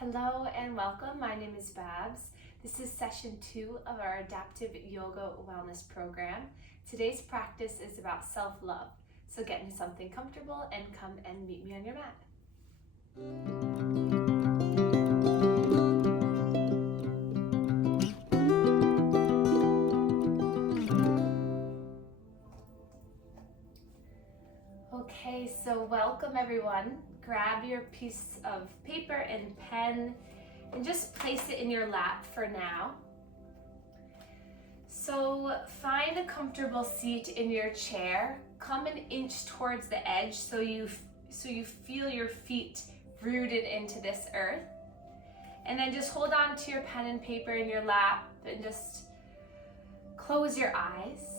Hello and welcome. My name is Babz. This is session 2 of our Adaptive Yoga Wellness Program. Today's practice is about self-love. So get into something comfortable and come and meet me on your mat. Okay, so welcome everyone. Grab your piece of paper and pen and just place it in your lap for now. So find a comfortable seat in your chair. Come an inch towards the edge so you feel your feet rooted into this earth. And then just hold on to your pen and paper in your lap and just close your eyes.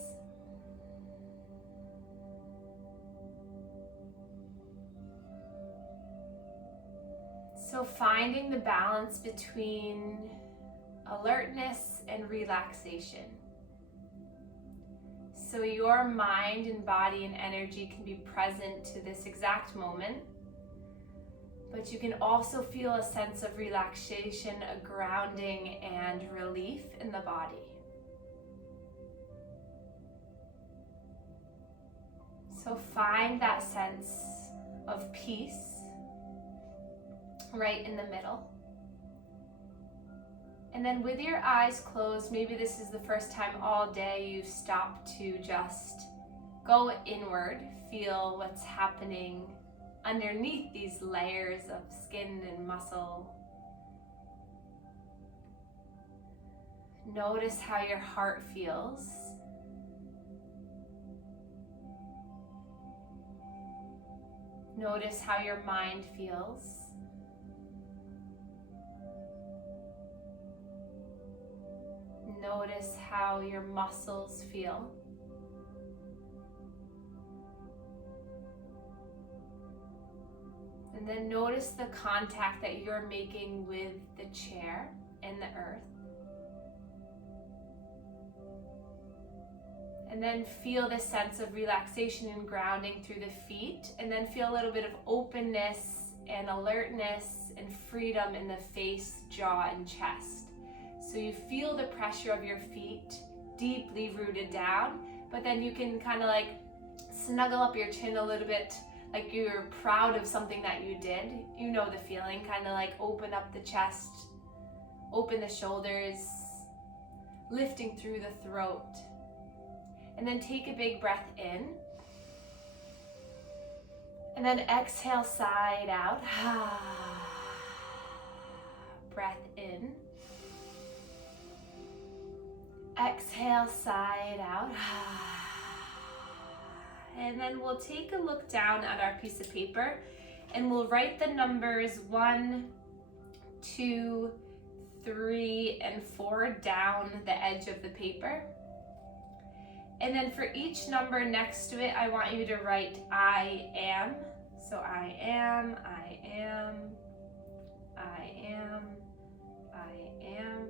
So finding the balance between alertness and relaxation. So your mind and body and energy can be present to this exact moment, but you can also feel a sense of relaxation, a grounding and relief in the body. So find that sense of peace right in the middle. And then with your eyes closed, maybe this is the first time all day you've stopped to just go inward, feel what's happening underneath these layers of skin and muscle. Notice how your heart feels. Notice how your mind feels. Notice how your muscles feel. And then notice the contact that you're making with the chair and the earth. And then feel this sense of relaxation and grounding through the feet. And then feel a little bit of openness and alertness and freedom in the face, jaw, and chest. So you feel the pressure of your feet deeply rooted down, but then you can kind of like snuggle up your chin a little bit, like you're proud of something that you did. You know the feeling, kind of like open up the chest, open the shoulders, lifting through the throat. And then take a big breath in. And then exhale, side out. Breath in. Exhale, side out. And then we'll take a look down at our piece of paper and we'll write the numbers 1, 2, 3, and 4 down the edge of the paper. And then for each number next to it, I want you to write I am. So I am, I am, I am, I am.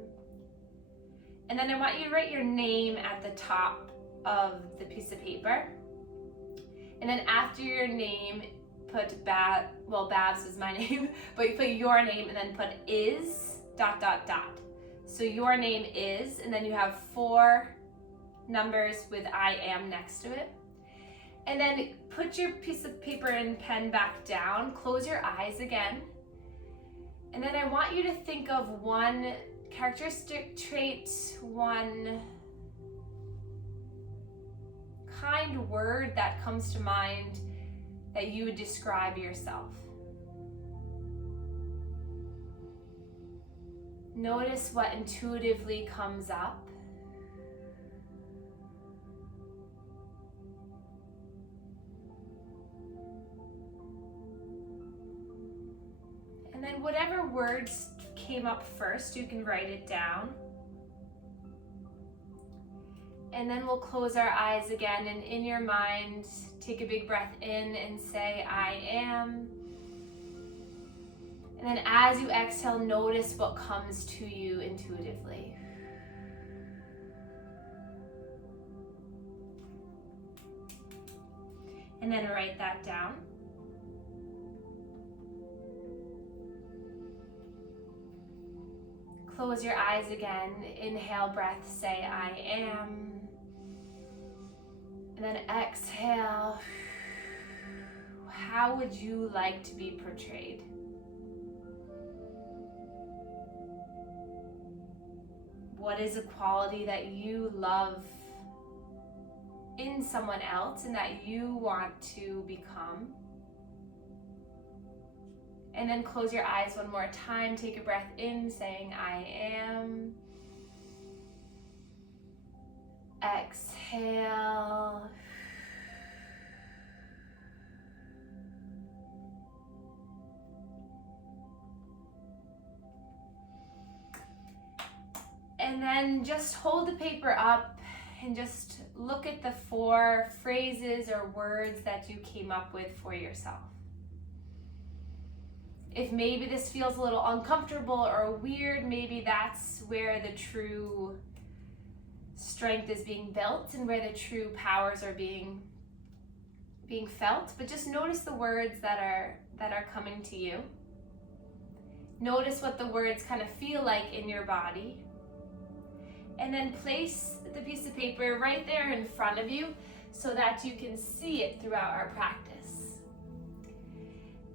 And then I want you to write your name at the top of the piece of paper. And then after your name, put Babz is my name, but you put your name and then put is ... So your name is, and then you have 4 numbers with I am next to it. And then put your piece of paper and pen back down, close your eyes again. And then I want you to think of one characteristic trait, one kind word that comes to mind that you would describe yourself. Notice what intuitively comes up. And then whatever words came up first, you can write it down. And then we'll close our eyes again, and in your mind, take a big breath in and say, I am. And then as you exhale, notice what comes to you intuitively. And then write that down. Close your eyes again. Inhale, breath, say I am. And then exhale. How would you like to be portrayed? What is a quality that you love in someone else and that you want to become? And then close your eyes one more time. Take a breath in, saying I am. Exhale. And then just hold the paper up and just look at the 4 phrases or words that you came up with for yourself. If maybe this feels a little uncomfortable or weird, maybe that's where the true strength is being built and where the true powers are being felt. But just notice the words that are coming to you. Notice what the words kind of feel like in your body. And then place the piece of paper right there in front of you so that you can see it throughout our practice.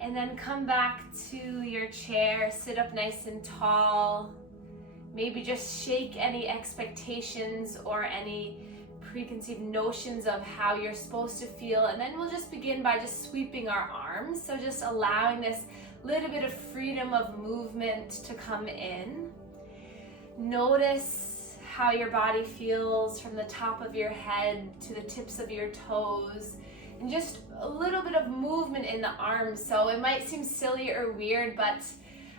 And then come back to your chair, sit up nice and tall. Maybe just shake any expectations or any preconceived notions of how you're supposed to feel. And then we'll just begin by just sweeping our arms. So just allowing this little bit of freedom of movement to come in. Notice how your body feels from the top of your head to the tips of your toes, and just a little bit of movement in the arms. So it might seem silly or weird, but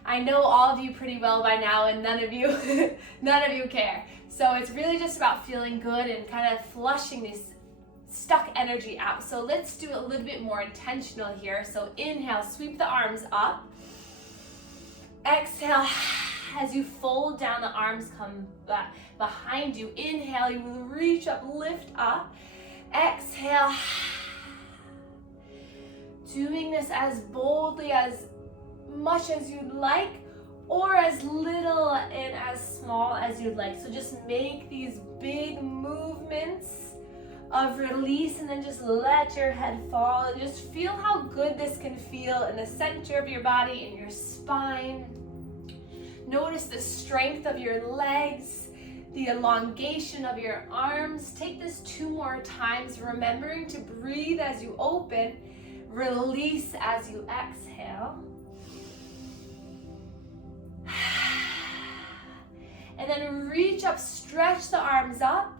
I know all of you pretty well by now, and none of you care. So it's really just about feeling good and kind of flushing this stuck energy out. So let's do a little bit more intentional here. So inhale, sweep the arms up. Exhale, as you fold down, the arms come back behind you. Inhale, you will reach up, lift up. Exhale, doing this as boldly, as much as you'd like, or as little and as small as you'd like. So just make these big movements of release, and then just let your head fall, and just feel how good this can feel in the center of your body, in your spine. Notice the strength of your legs, the elongation of your arms. Take this 2 more times, remembering to breathe as you open, release as you exhale. And then reach up, stretch the arms up,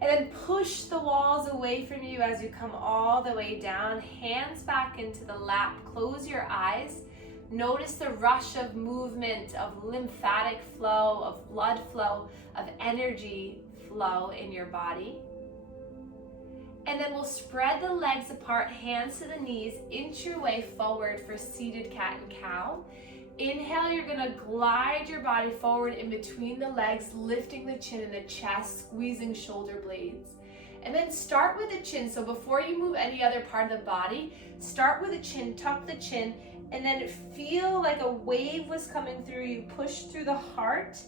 and then push the walls away from you as you come all the way down. Hands back into the lap, close your eyes. Notice the rush of movement, of lymphatic flow, of blood flow, of energy flow in your body. And then we'll spread the legs apart, hands to the knees, inch your way forward for seated cat and cow. Inhale, you're gonna glide your body forward in between the legs, lifting the chin and the chest, squeezing shoulder blades. And then start with the chin. So before you move any other part of the body, start with the chin, tuck the chin, and then feel like a wave was coming through you. Push through the heart,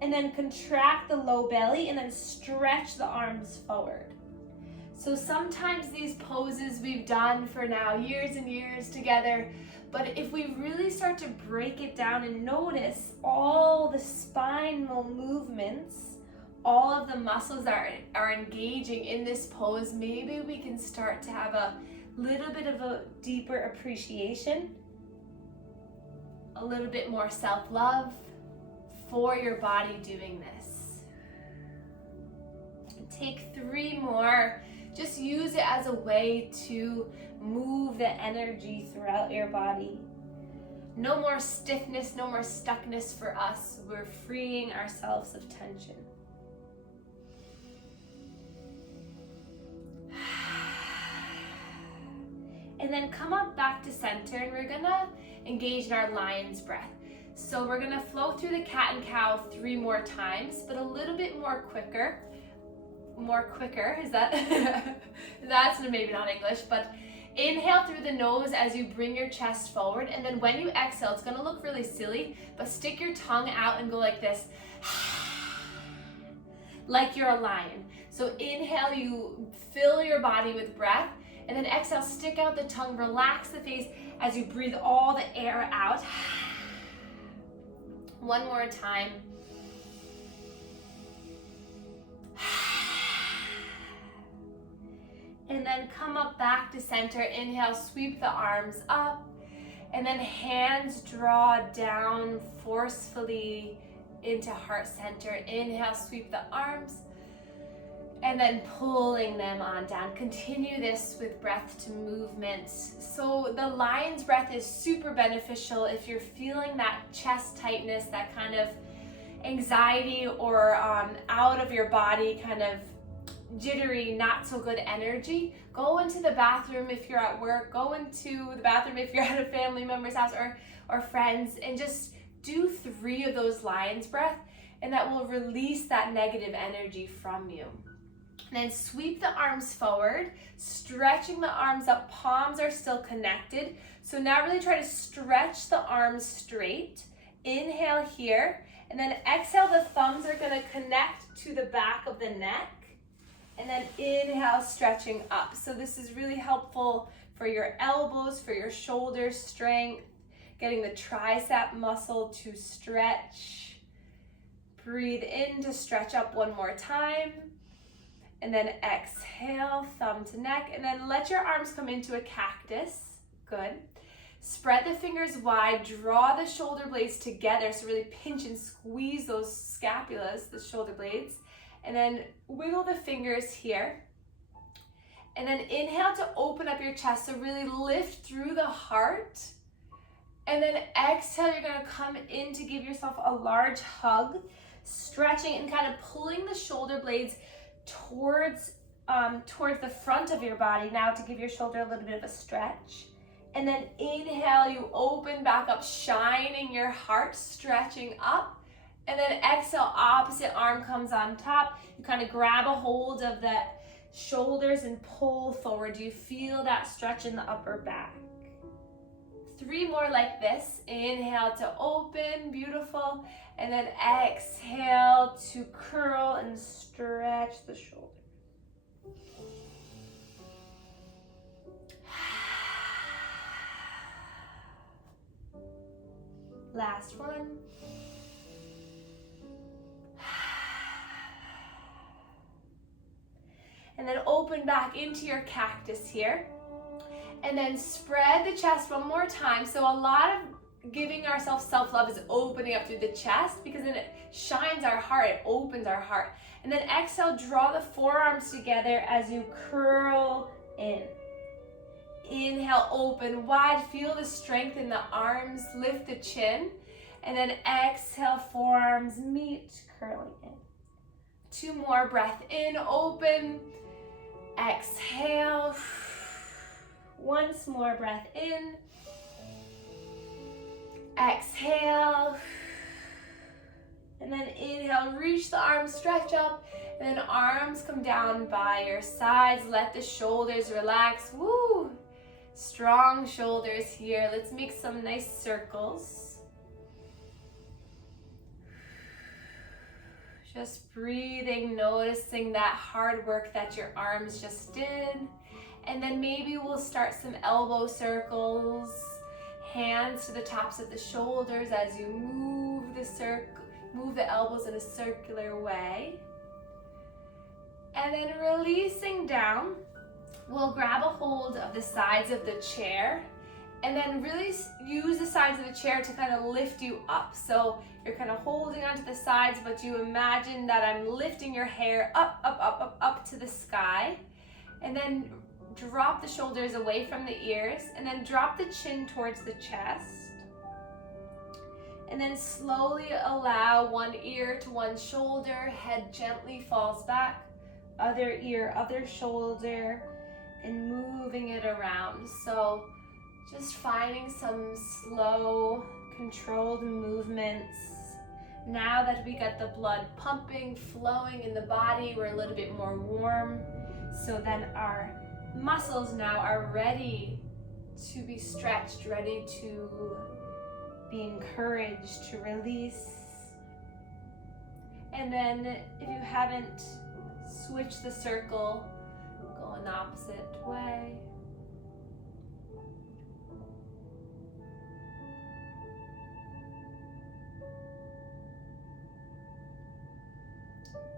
and then contract the low belly, and then stretch the arms forward. So sometimes these poses we've done for now years and years together, but if we really start to break it down and notice all the spinal movements, all of the muscles that are engaging in this pose, maybe we can start to have a little bit of a deeper appreciation, a little bit more self-love for your body doing this. Take 3 more. Just use it as a way to move the energy throughout your body. No more stiffness, no more stuckness for us. We're freeing ourselves of tension. And then come up back to center, and we're gonna engage in our lion's breath. So we're gonna flow through the cat and cow 3 more times, but a little bit more quicker, is that, that's maybe not English, but Inhale through the nose as you bring your chest forward, and then when you exhale, it's gonna look really silly, but stick your tongue out and go like this, like you're a lion. So inhale, you fill your body with breath, and then exhale, stick out the tongue, relax the face as you breathe all the air out. One more time. And then come up back to center. Inhale, sweep the arms up, and then hands draw down forcefully into heart center. Inhale, sweep the arms, and then pulling them on down. Continue this with breath to movement. So the lion's breath is super beneficial if you're feeling that chest tightness, that kind of anxiety, or out of your body kind of jittery, not so good energy. Go into the bathroom if you're at work, go into the bathroom if you're at a family member's house or friends, and just do 3 of those lion's breath, and that will release that negative energy from you. And then sweep the arms forward, stretching the arms up, palms are still connected. So now really try to stretch the arms straight. Inhale here, and then exhale, the thumbs are gonna connect to the back of the neck. And then inhale, stretching up. So this is really helpful for your elbows, for your shoulder strength, getting the tricep muscle to stretch. Breathe in to stretch up one more time. And then exhale, thumb to neck. And then let your arms come into a cactus. Good. Spread the fingers wide, draw the shoulder blades together. So really pinch and squeeze those scapulas, the shoulder blades. And then wiggle the fingers here. And then inhale to open up your chest. So really lift through the heart. And then exhale, you're gonna come in to give yourself a large hug, stretching and kind of pulling the shoulder blades towards the front of your body now to give your shoulder a little bit of a stretch. And then inhale, you open back up, shining your heart, stretching up. And then exhale, opposite arm comes on top. You kind of grab a hold of the shoulders and pull forward. You feel that stretch in the upper back. 3 more like this. Inhale to open, beautiful. And then exhale to curl and stretch the shoulder. Last one. And then open back into your cactus here. And then spread the chest one more time. So a lot of giving ourselves self-love is opening up through the chest, because then it shines our heart, it opens our heart. And then exhale, draw the forearms together as you curl in. Inhale, open wide, feel the strength in the arms, lift the chin. And then exhale, forearms meet, curling in. 2 more, breath in, open. Exhale. Once more, breath in. Exhale. And then inhale, reach the arms, stretch up. And then arms come down by your sides. Let the shoulders relax. Woo! Strong shoulders here. Let's make some nice circles. Just breathing, noticing that hard work that your arms just did. And then maybe we'll start some elbow circles. Hands to the tops of the shoulders as you move the elbows in a circular way. And then releasing down, we'll grab a hold of the sides of the chair, and then really use the sides of the chair to kind of lift you up. So you're kind of holding onto the sides, but you imagine that I'm lifting your hair up, up, up, up, up to the sky. And then drop the shoulders away from the ears, and then drop the chin towards the chest. And then slowly allow one ear to one shoulder, head gently falls back, other ear, other shoulder, and moving it around. So just finding some slow, controlled movements. Now that we got the blood pumping, flowing in the body, we're a little bit more warm. So then our muscles now are ready to be stretched, ready to be encouraged to release. And then if you haven't, switch the circle, go an opposite way.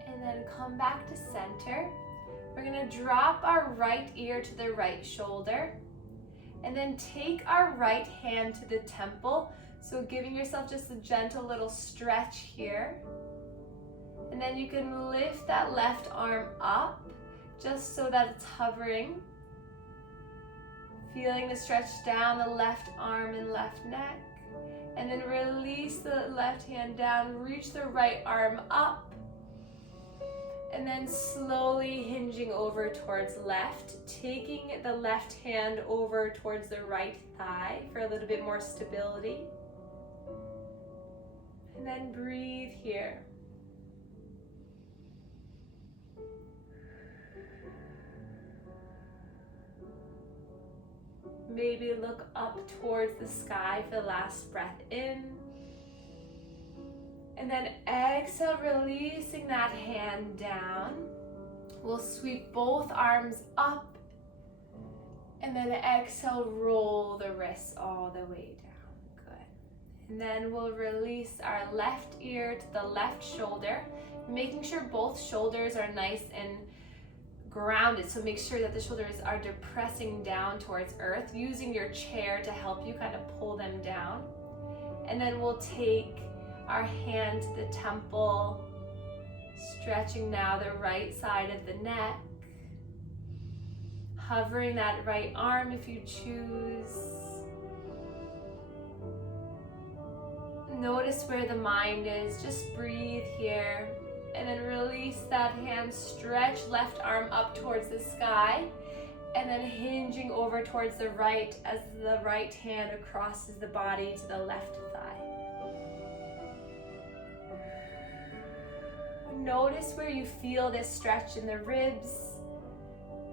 And then come back to center. We're gonna drop our right ear to the right shoulder, and then take our right hand to the temple. So giving yourself just a gentle little stretch here. And then you can lift that left arm up, just so that it's hovering. Feeling the stretch down the left arm and left neck. And then release the left hand down, reach the right arm up. And then slowly hinging over towards left, taking the left hand over towards the right thigh for a little bit more stability. And then breathe here. Maybe look up towards the sky for the last breath in. And then exhale, releasing that hand down. We'll sweep both arms up. And then exhale, roll the wrists all the way down. Good. And then we'll release our left ear to the left shoulder, making sure both shoulders are nice and grounded. So make sure that the shoulders are depressing down towards earth, using your chair to help you kind of pull them down. And then we'll take our hand to the temple, stretching now the right side of the neck, hovering that right arm if you choose. Notice where the mind is, just breathe here. And then release that hand, stretch left arm up towards the sky, and then hinging over towards the right as the right hand crosses the body to the left thigh. Notice where you feel this stretch in the ribs,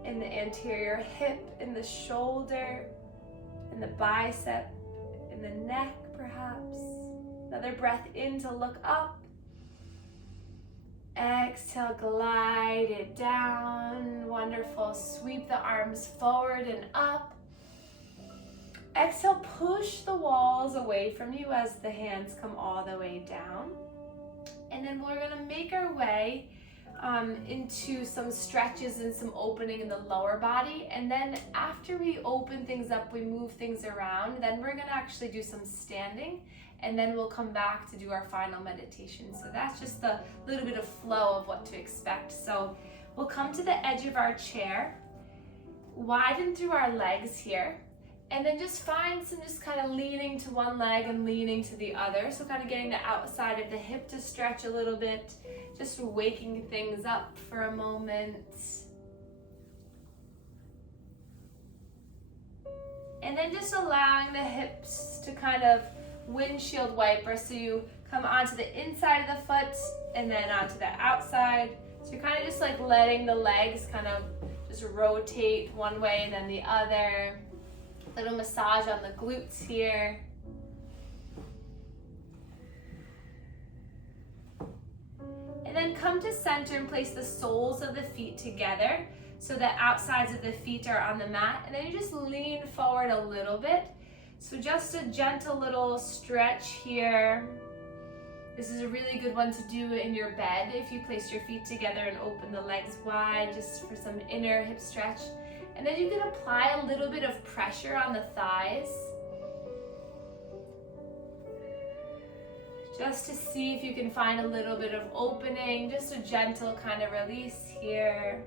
in the anterior hip, in the shoulder, in the bicep, in the neck perhaps. Another breath in to look up. Exhale, glide it down. Wonderful. Sweep the arms forward and up. Exhale, push the walls away from you as the hands come all the way down. And then we're gonna make our way into some stretches and some opening in the lower body. And then after we open things up, we move things around, then we're gonna actually do some standing, and then we'll come back to do our final meditation. So that's just a little bit of flow of what to expect. So we'll come to the edge of our chair, widen through our legs here, and then just find some just kind of leaning to one leg and leaning to the other. So kind of getting the outside of the hip to stretch a little bit, just waking things up for a moment. And then just allowing the hips to kind of windshield wiper. So you come onto the inside of the foot and then onto the outside. So you're kind of just like letting the legs kind of just rotate one way and then the other. Little massage on the glutes here. And then come to center and place the soles of the feet together so the outsides of the feet are on the mat. And then you just lean forward a little bit. So just a gentle little stretch here. This is a really good one to do in your bed if you place your feet together and open the legs wide, just for some inner hip stretch. And then you can apply a little bit of pressure on the thighs, just to see if you can find a little bit of opening, just a gentle kind of release here.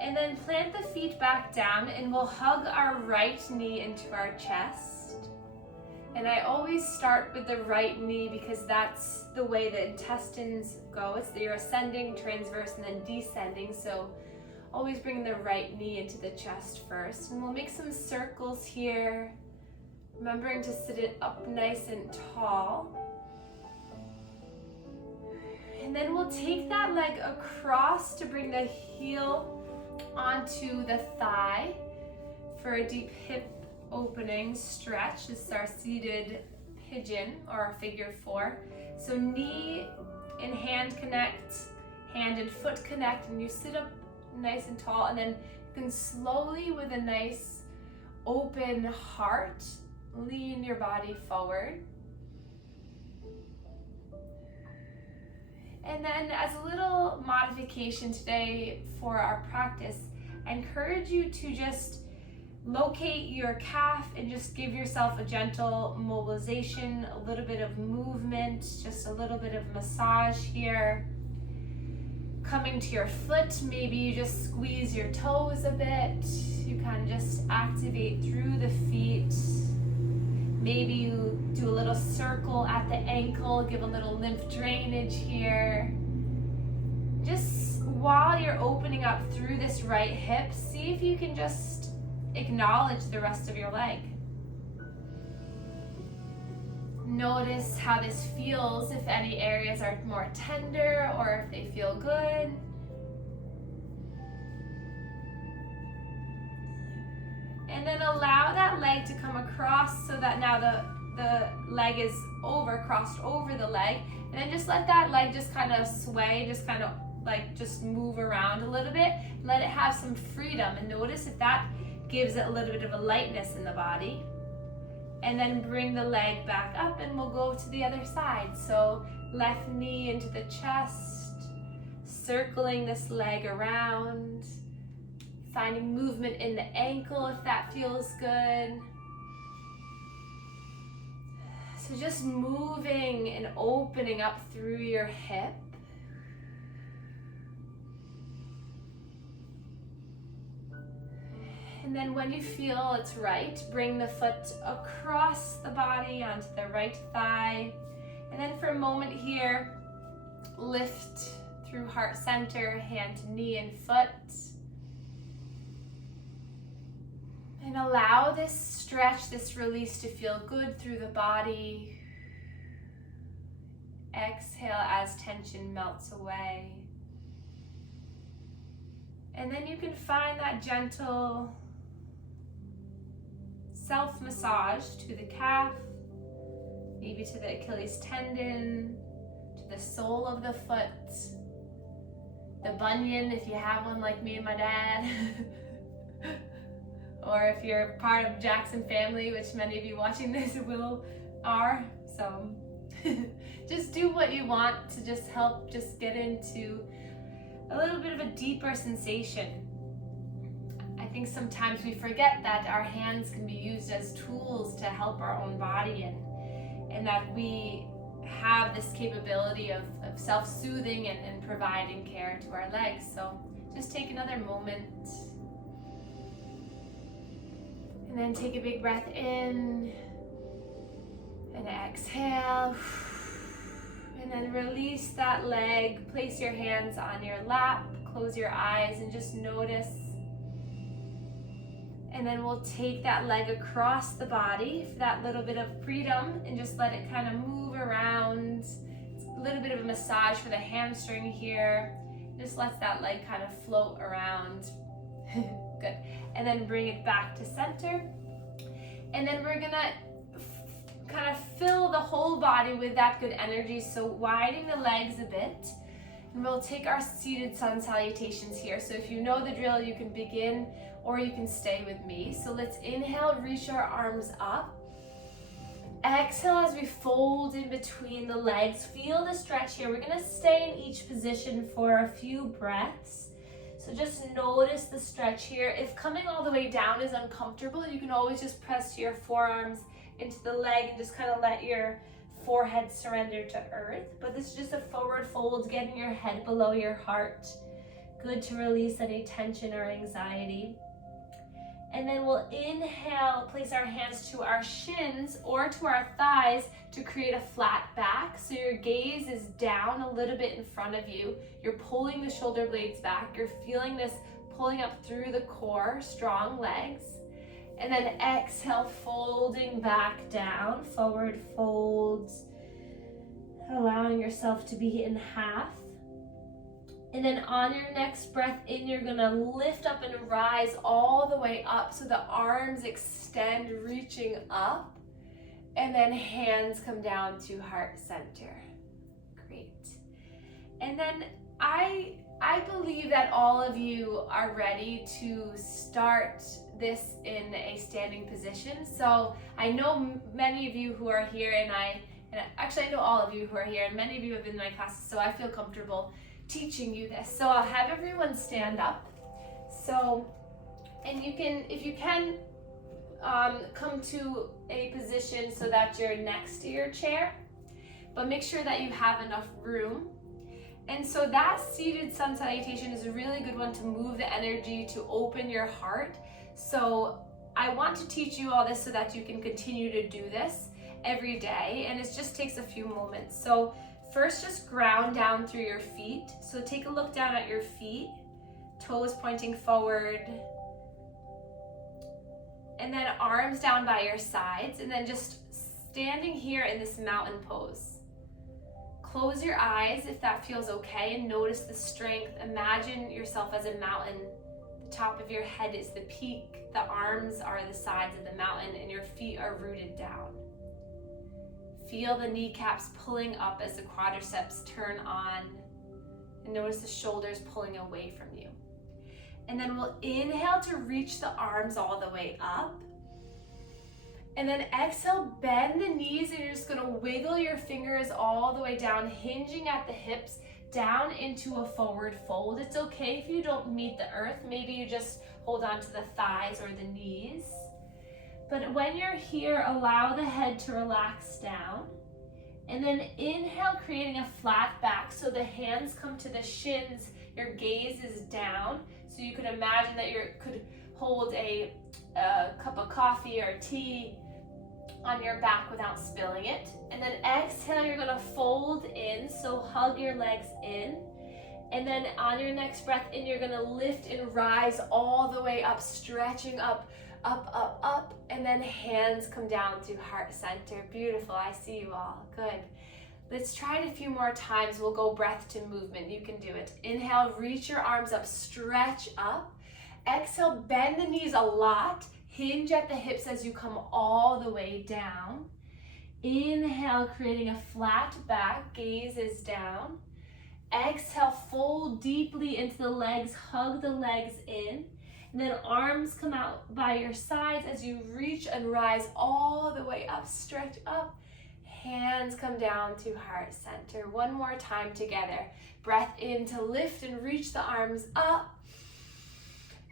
And then plant the feet back down and we'll hug our right knee into our chest. And I always start with the right knee because that's the way the intestines go. It's your ascending, transverse, and then descending. So always bring the right knee into the chest first. And we'll make some circles here, remembering to sit it up nice and tall. And then we'll take that leg across to bring the heel onto the thigh for a deep hip opening stretch. This is our seated pigeon or our figure 4. So knee and hand connect, hand and foot connect, and you sit up nice and tall, and then you can slowly, with a nice open heart, lean your body forward. And then as a little modification today for our practice, I encourage you to just locate your calf and just give yourself a gentle mobilization, a little bit of movement, just a little bit of massage here. Coming to your foot, maybe you just squeeze your toes a bit. You kind of just activate through the feet. Maybe you do a little circle at the ankle, give a little lymph drainage here. Just while you're opening up through this right hip, see if you can just acknowledge the rest of your leg. Notice how this feels, if any areas are more tender or if they feel good. And then allow that leg to come across so that now the leg is crossed over the leg. And then just let that leg just kind of sway, just kind of like just move around a little bit. Let it have some freedom, and notice if that gives it a little bit of a lightness in the body. And then bring the leg back up and we'll go to the other side. So left knee into the chest, circling this leg around. Finding movement in the ankle if that feels good. So just moving and opening up through your hip. And then when you feel it's right, bring the foot across the body onto the right thigh. And then for a moment here, lift through heart center, hand to knee and foot. And allow this stretch, this release to feel good through the body. Exhale as tension melts away. And then you can find that gentle self-massage to the calf, maybe to the Achilles tendon, to the sole of the foot, the bunion if you have one like me and my dad. Or if you're part of Jackson family, which many of you watching this are. So just do what you want to just help just get into a little bit of a deeper sensation. I think sometimes we forget that our hands can be used as tools to help our own body, and that we have this capability of self-soothing and providing care to our legs. So just take another moment. And then take a big breath in and exhale. And then release that leg. Place your hands on your lap. Close your eyes and just notice. And then we'll take that leg across the body for that little bit of freedom and just let it kind of move around. It's a little bit of a massage for the hamstring here. Just lets that leg kind of float around. Good. And then bring it back to center. And then we're gonna kind of fill the whole body with that good energy. So widen the legs a bit. And we'll take our seated sun salutations here. So if you know the drill, you can begin or you can stay with me. So let's inhale, reach our arms up. Exhale as we fold in between the legs. Feel the stretch here. We're gonna stay in each position for a few breaths. So just notice the stretch here. If coming all the way down is uncomfortable, you can always just press your forearms into the leg and just kind of let your forehead surrender to earth. But this is just a forward fold, getting your head below your heart. Good to release any tension or anxiety. And then we'll inhale, place our hands to our shins or to our thighs to create a flat back. So your gaze is down a little bit in front of you. You're pulling the shoulder blades back. You're feeling this pulling up through the core, strong legs. And then exhale, folding back down, forward folds. allowing yourself to be in half. And then on your next breath in, you're gonna lift up and rise all the way up so the arms extend, reaching up. And then hands come down to heart center. Great. And then I believe that all of you are ready to start this in a standing position. So I know many of you who are here, and actually I know all of you who are here, and many of you have been in my classes, so I feel comfortable teaching you this. So I'll have everyone stand up. So, and you can, if you can, come to a position so that you're next to your chair, but make sure that you have enough room. And so that seated sun salutation is a really good one to move the energy, to open your heart. So I want to teach you all this so that you can continue to do this every day, and it just takes a few moments. So first, just ground down through your feet. So take a look down at your feet, toes pointing forward, and then arms down by your sides, and then just standing here in this mountain pose. Close your eyes if that feels okay, and notice the strength. Imagine yourself as a mountain. The top of your head is the peak, the arms are the sides of the mountain, and your feet are rooted down. Feel the kneecaps pulling up as the quadriceps turn on, and notice the shoulders pulling away from you. And then we'll inhale to reach the arms all the way up. And then exhale, bend the knees, and you're just gonna wiggle your fingers all the way down, hinging at the hips, down into a forward fold. It's okay if you don't meet the earth. Maybe you just hold on to the thighs or the knees. But when you're here, allow the head to relax down. And then inhale, creating a flat back. So the hands come to the shins, your gaze is down. So you could imagine that you could hold a cup of coffee or tea on your back without spilling it. And then exhale, you're gonna fold in, so hug your legs in. And then on your next breath in, you're gonna lift and rise all the way up, stretching up, up, up, up. And then hands come down to heart center. Beautiful, I see you all, good. Let's try it a few more times. We'll go breath to movement, you can do it. Inhale, reach your arms up, stretch up. Exhale, bend the knees a lot. Hinge at the hips as you come all the way down. Inhale, creating a flat back, gaze is down. Exhale, fold deeply into the legs, hug the legs in. And then arms come out by your sides as you reach and rise all the way up, stretch up. Hands come down to heart center. One more time together. Breath in to lift and reach the arms up.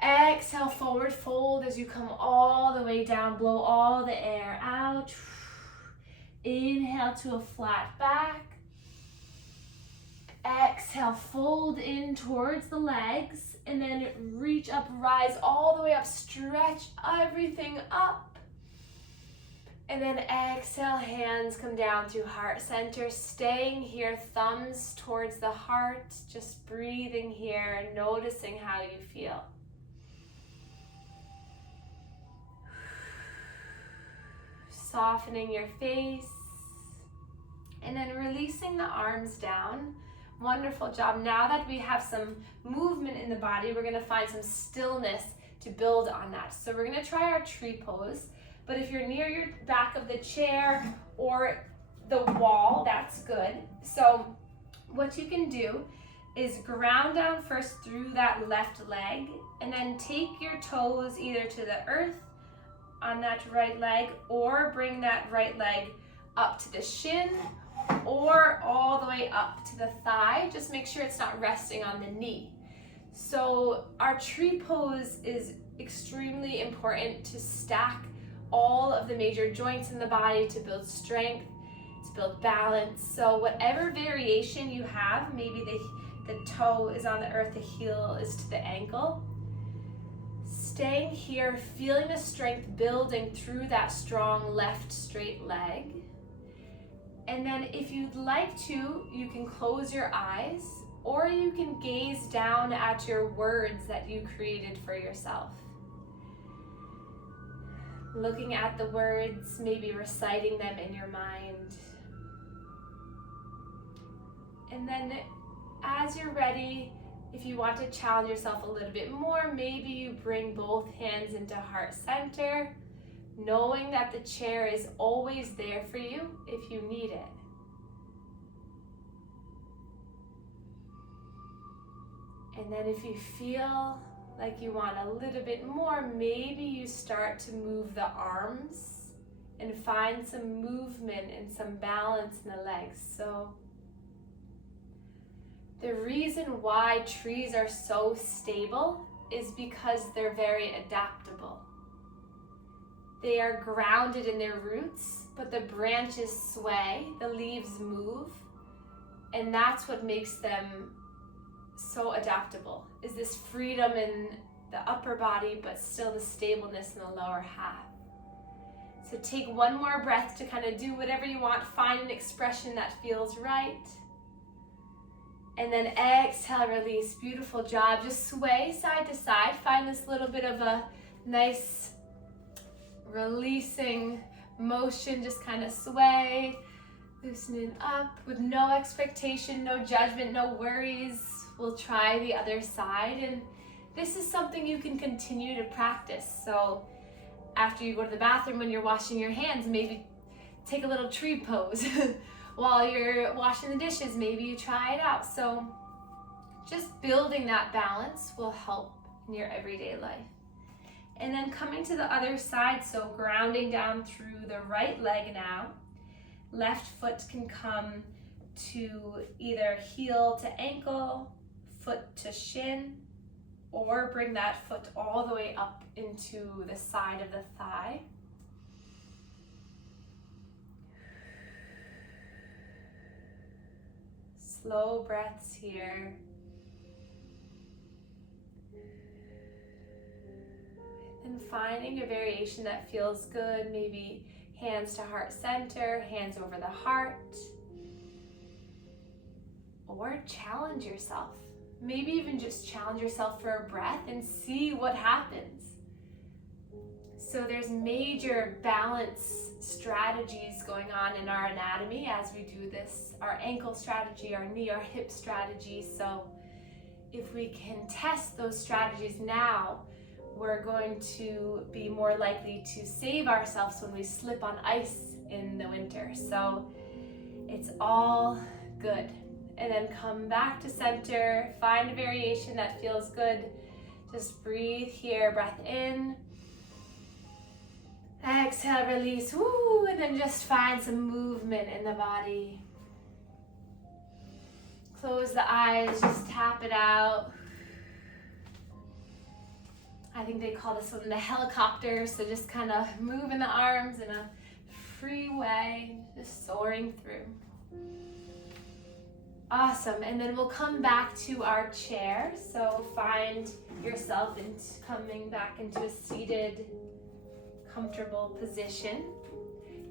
Exhale, forward fold as you come all the way down. Blow all the air out. Inhale to a flat back. Exhale, fold in towards the legs, and then reach up, rise all the way up, stretch everything up. And then exhale, hands come down to heart center, staying here, thumbs towards the heart, just breathing here, noticing how you feel. Softening your face, and then releasing the arms down. Wonderful job. Now that we have some movement in the body, we're gonna find some stillness to build on that. So we're gonna try our tree pose, but if you're near your back of the chair or the wall, that's good. So what you can do is ground down first through that left leg, and then take your toes either to the earth on that right leg, or bring that right leg up to the shin, or all the way up to the thigh. Just make sure it's not resting on the knee. So our tree pose is extremely important to stack all of the major joints in the body, to build strength, to build balance. So whatever variation you have, maybe the toe is on the earth, the heel is to the ankle. Staying here, feeling the strength building through that strong left straight leg. And then if you'd like to, you can close your eyes, or you can gaze down at your words that you created for yourself. Looking at the words, maybe reciting them in your mind. And then as you're ready, if you want to challenge yourself a little bit more, maybe you bring both hands into heart center, knowing that the chair is always there for you if you need it. And then if you feel like you want a little bit more, maybe you start to move the arms and find some movement and some balance in the legs. So the reason why trees are so stable is because they're very adaptable. They are grounded in their roots, but the branches sway, the leaves move, and that's what makes them so adaptable, is this freedom in the upper body, but still the stableness in the lower half. So take one more breath to kind of do whatever you want, find an expression that feels right. And then exhale, release. Beautiful job. Just sway side to side. Find this little bit of a nice releasing motion. Just kind of sway, loosening up with no expectation, no judgment, no worries. We'll try the other side. And this is something you can continue to practice. So after you go to the bathroom, when you're washing your hands, maybe take a little tree pose. While you're washing the dishes, maybe you try it out. So just building that balance will help in your everyday life. And then coming to the other side, so grounding down through the right leg now. Left foot can come to either heel to ankle, foot to shin, or bring that foot all the way up into the side of the thigh. Slow breaths here. And finding a variation that feels good, maybe hands to heart center, hands over the heart. Or challenge yourself. Maybe even just challenge yourself for a breath and see what happens. So there's major balance strategies going on in our anatomy as we do this. Our ankle strategy, our knee, our hip strategy. So if we can test those strategies now, we're going to be more likely to save ourselves when we slip on ice in the winter. So it's all good. And then come back to center, find a variation that feels good. Just breathe here, breath in. Exhale, release, woo, and then just find some movement in the body. Close the eyes, just tap it out. I think they call this one the helicopter, so just kind of moving the arms in a free way, just soaring through. Awesome, and then we'll come back to our chair. So find yourself coming back into a seated, comfortable position.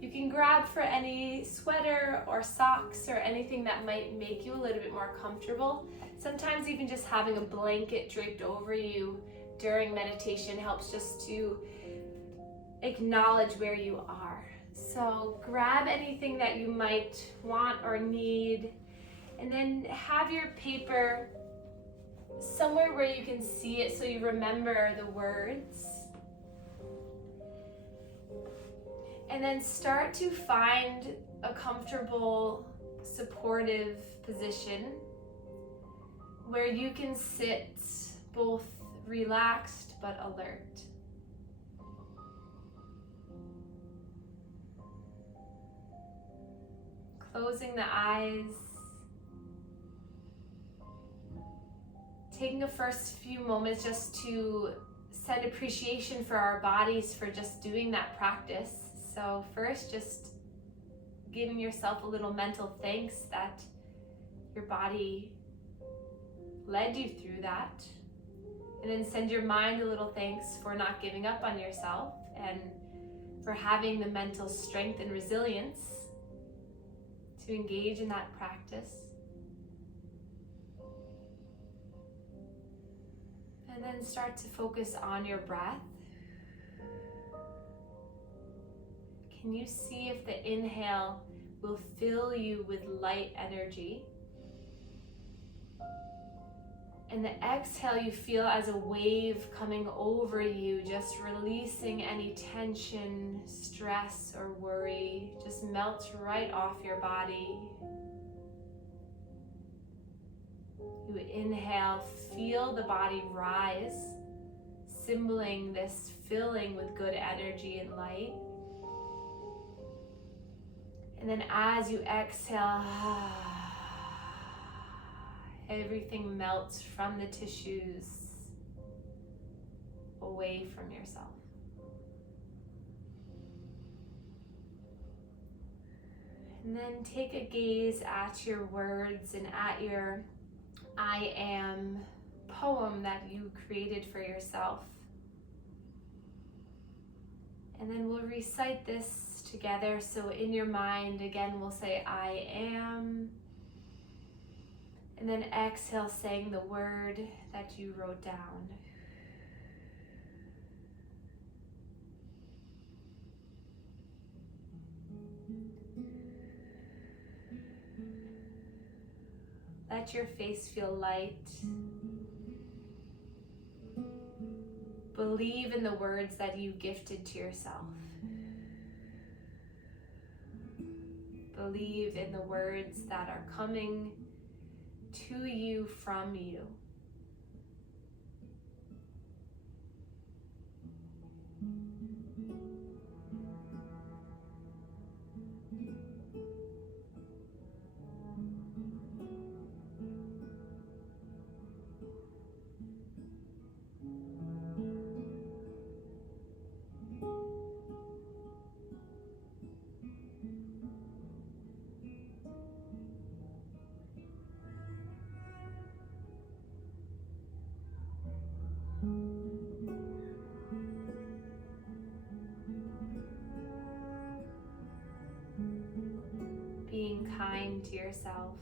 You can grab for any sweater or socks or anything that might make you a little bit more comfortable. Sometimes even just having a blanket draped over you during meditation helps just to acknowledge where you are. So grab anything that you might want or need, and then have your paper somewhere where you can see it so you remember the words. And then start to find a comfortable, supportive position where you can sit both relaxed but alert. Closing the eyes. Taking the first few moments just to send appreciation for our bodies for just doing that practice. So first, just giving yourself a little mental thanks that your body led you through that. And then send your mind a little thanks for not giving up on yourself and for having the mental strength and resilience to engage in that practice. And then start to focus on your breath. Can you see if the inhale will fill you with light energy? And the exhale, you feel as a wave coming over you, just releasing any tension, stress, or worry. Just melts right off your body. You inhale, feel the body rise, symboling this filling with good energy and light. And then as you exhale, everything melts from the tissues away from yourself. And then take a gaze at your words and at your I am poem that you created for yourself. And then we'll recite this together. So in your mind, again, we'll say I am. And then exhale, saying the word that you wrote down. Let your face feel light. Believe in the words that you gifted to yourself. Believe in the words that are coming to you from you. Being kind to yourself.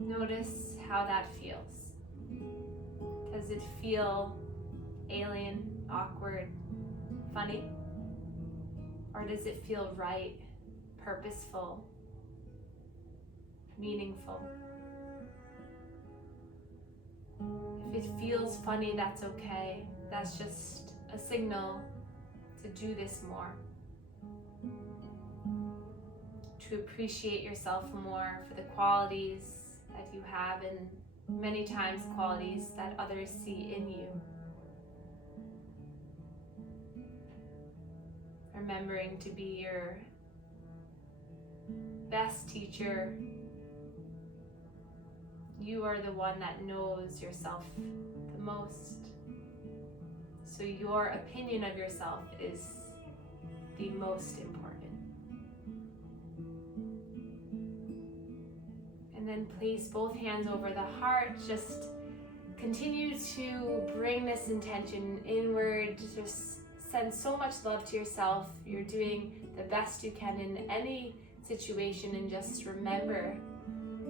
Notice how that feels. Does it feel alien, awkward, funny? Or does it feel right, purposeful, meaningful? If it feels funny, that's okay. That's just a signal to do this more. To appreciate yourself more for the qualities that you have, and many times qualities that others see in you. Remembering to be your best teacher. You are the one that knows yourself the most. So your opinion of yourself is the most important. And then place both hands over the heart. Just continue to bring this intention inward. Just send so much love to yourself. You're doing the best you can in any situation, and just remember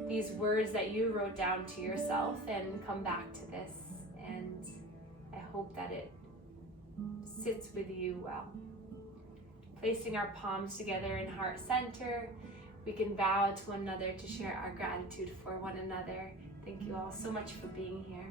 these words that you wrote down to yourself and come back to this. And I hope that it sits with you well. Placing our palms together in heart center, we can bow to one another to share our gratitude for one another. Thank you all so much for being here.